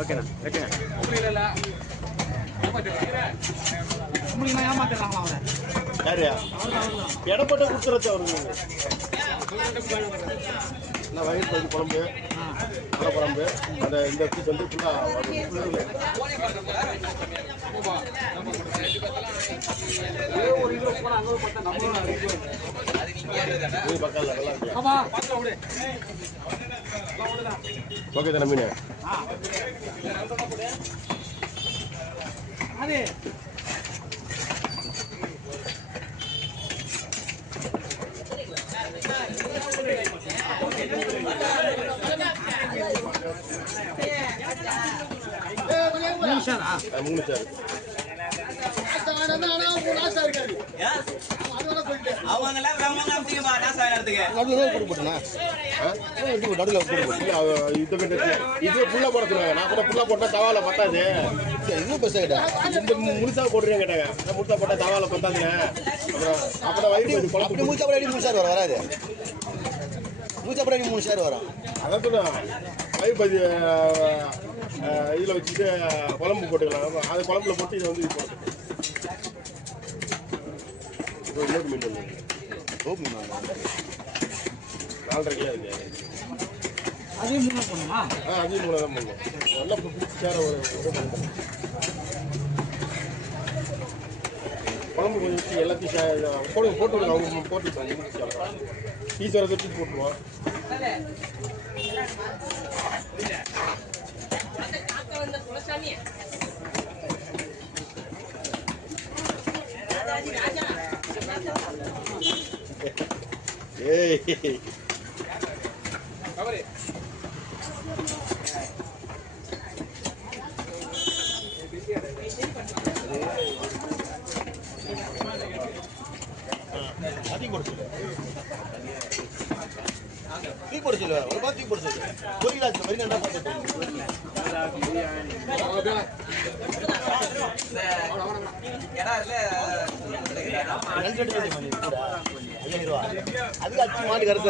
ஓகேண்ணா வெட்டுங்க. யாரு எடப்பட்ட கொடுத்துறது அவருக்கு வயிறு பகுதி குழம்பு மலை குழம்பு அந்த இந்த பீஸ் வந்து ஓகே தானே மீன் மூணு சார் இது புல்லா போட சொல்லுவாங்க. நான் கூட புல்லா போட்டா தவால பத்தாது. இன்னும் பெருசா இந்த முழுசா போடுறேன் கேட்டாங்க. முழுசா போட்டா தவால பத்தாதுங்க. அப்புறம் வயிறு குழம்பு முழுசா போட 3 சார் வராது. முழுசா போட 3 சார் வரும். அதான் வயிறு பதி இதில் வச்சுட்டு குழம்பு போட்டுக்கலாம். அது குழம்புல போட்டு இதை வந்து இது போட்டு இன்னொரு மீன் வந்து ரோப் மீன் 4.5 கிலோ இருக்கு. அதையும் 3 பண்ணுமா? அதையும் 3 தான் பண்ணும். நல்லா பிடிச்சி சேர ஒரு குழம்பு கொஞ்சம் வச்சு எல்லாத்தையும் போட்டு விடுங்க. அவங்க போட்டு பீஸ் வர தூக்கி போட்டுருவோம். தூக்கி போட சொல்லு. ஒரு பாத்து தூக்கி போட சொல்லு. ஒரு கிலோ வரி நண்டா பார்த்து அதுக்கு அச்சு மாட்டு கருத்து